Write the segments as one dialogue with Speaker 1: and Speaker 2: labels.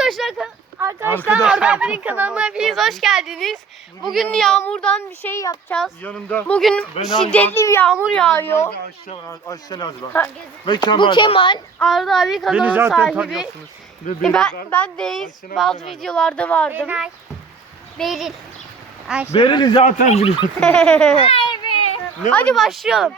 Speaker 1: Arkadaşlar Arda abinin kanalına hepiniz hoş geldiniz. Bugün yağmurdan bir şey yapacağız.
Speaker 2: Yanımda
Speaker 1: Bugün şiddetli bir yağmur yağıyor.
Speaker 2: Ayşe Nazlı ve Kemal.
Speaker 1: Bu Kemal, Arda abi
Speaker 2: Beni
Speaker 1: kanalın
Speaker 2: zaten
Speaker 1: sahibi.
Speaker 2: tanıyorsunuz. Ve
Speaker 1: Ben Deniz,
Speaker 2: Ayşe
Speaker 1: bazı
Speaker 2: Nazlı.
Speaker 1: videolarda vardım.
Speaker 3: Beril. Ayşe.
Speaker 2: Beril'i zaten biliyorsunuz.
Speaker 1: Hadi başlayalım.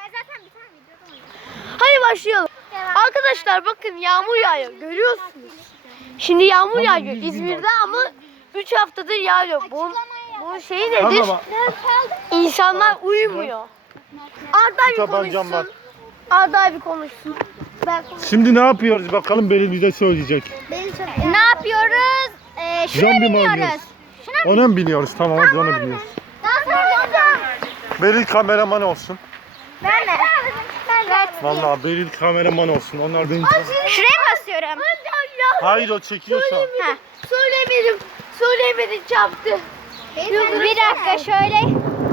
Speaker 1: Hadi başlayalım. Arkadaşlar bakın yağmur yağıyor. Görüyorsunuz. Şimdi yağmur yağıyor İzmir'de ama 3 haftadır yağıyor. Bu şey nedir?
Speaker 2: Tamam.
Speaker 1: İnsanlar uyumuyor. Arda abi
Speaker 2: Tabancam var.
Speaker 1: konuşsun. Arda abi konuşsun. Ben konuşayım.
Speaker 2: Şimdi ne yapıyoruz bakalım, Beril bize söyleyecek.
Speaker 3: Ne yapıyoruz? Şuna
Speaker 2: Zombi mi
Speaker 3: biniyoruz.
Speaker 2: oynuyoruz? Ona mı biniyoruz? Tamam, hadi ona biniyoruz.
Speaker 3: Daha sonra
Speaker 2: Beril kameraman olsun.
Speaker 3: ben mi?
Speaker 2: Vallahi Beril kameraman olsun. Onlar benim.
Speaker 3: Şuraya basıyorum.
Speaker 2: Hayır, o çekiyor şu an.
Speaker 3: Ha.
Speaker 1: Söylemedim çarptı.
Speaker 3: Bir dakika şöyle.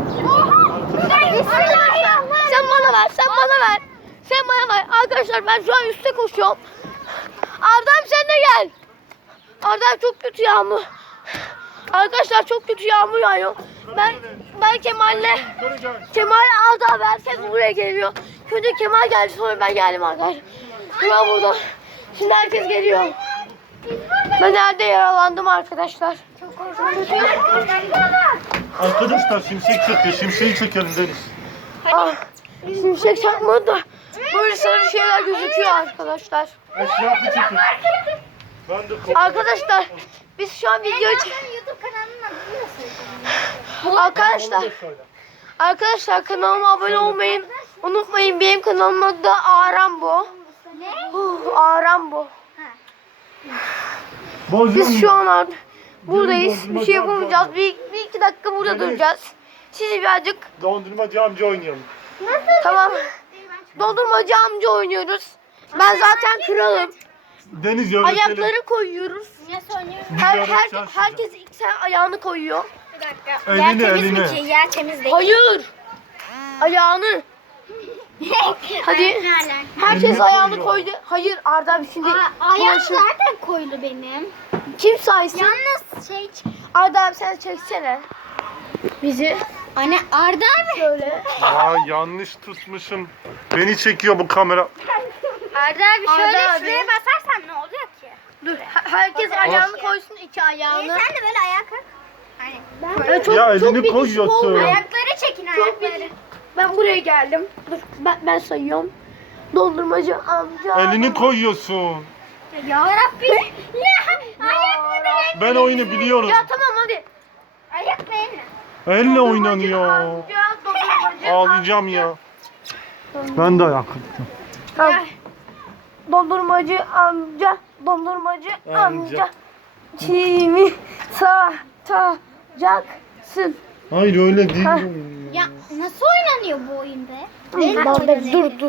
Speaker 1: Sen bana ver. Arkadaşlar ben şu an üstte koşuyorum. Arda'm sen de gel. Arda'm çok kötü yağmur. Arkadaşlar çok kötü yağmur yağıyor. Ben Kemal Arda abi herkes buraya geliyor. Önce Kemal geldi, sonra ben geldim arkadaşlar. Kemal burada. Şimdi herkes geliyor. Ben nerede yaralandım arkadaşlar.
Speaker 2: Arkadaşlar şimşek çekiyor. Şimşeği çekelim Deniz.
Speaker 1: Şimşek çakmadı da böyle sarı şeyler gözüküyor arkadaşlar.
Speaker 2: Eşrafı çekin. Ben de
Speaker 1: Arkadaşlar biz şu an video
Speaker 3: YouTube kanalının adını nasıl?
Speaker 1: Arkadaşlar kanalıma abone olmayı unutmayın. Benim kanalımın adı Arambo.
Speaker 3: Ne?
Speaker 1: Arambo. Biz şu an buradayız. Bir şey yapamayacağız. Bir iki dakika burada duracağız. Sizi birazcık
Speaker 2: Dondurmacı amca oynayalım.
Speaker 1: tamam. Dondurmacı amca oynuyoruz. Ben zaten kralım.
Speaker 2: Deniz öğretelim.
Speaker 1: Ayakları koyuyoruz.
Speaker 3: Nasıl oynuyoruz?
Speaker 1: Herkes ilk sen ayağını koyuyor.
Speaker 3: Bir dakika.
Speaker 2: Elini,
Speaker 3: Yer temiz mi
Speaker 2: elini.
Speaker 3: ki? Yer temiz değil.
Speaker 1: Hayır. Ayağını. Hadi. Herkes
Speaker 2: Elini
Speaker 1: ayağını
Speaker 2: koyuyor.
Speaker 1: koydu. Hayır Arda abi şimdi.
Speaker 3: Ayağım
Speaker 1: Konuşun.
Speaker 3: zaten koyulu benim.
Speaker 1: Kim saysın?
Speaker 3: Yalnız şey...
Speaker 1: Arda abi sen çeksene. Bizi.
Speaker 3: Anne Arda abi.
Speaker 1: Şöyle.
Speaker 2: Aa, yanlış tutmuşum. Beni çekiyor bu kamera.
Speaker 3: Arda abi şöyle
Speaker 1: Arda abi.
Speaker 3: şuraya basarsan ne olacak ki?
Speaker 1: Dur. Herkes ayağını koysun, iki ayağını.
Speaker 3: Sen de böyle ayağa kalk. Hani.
Speaker 1: Evet,
Speaker 2: Ya elini
Speaker 1: bitişik
Speaker 2: koyuyorsun.
Speaker 1: olmuyor.
Speaker 3: Ayakları çekin
Speaker 1: Çok
Speaker 3: ayakları.
Speaker 1: bitişik. Ben buraya geldim. Dur ben sayıyorum. Dondurmacı amca.
Speaker 2: Elini koyuyorsun.
Speaker 3: Ya Rabbi. Ya ayak mı
Speaker 2: Ben oyunu biliyorum.
Speaker 1: Ya tamam hadi.
Speaker 3: Ayak mı elle?
Speaker 2: Elle oynanıyor.
Speaker 1: Amca, dondurmacı
Speaker 2: Ağlayacağım ya. Ben de ayak.
Speaker 1: Tamam. Dondurmacı amca. Kimi satacaksın?
Speaker 2: Hayır, öyle değil.
Speaker 3: Ya nasıl oynanıyor bu oyunda?
Speaker 1: Dur.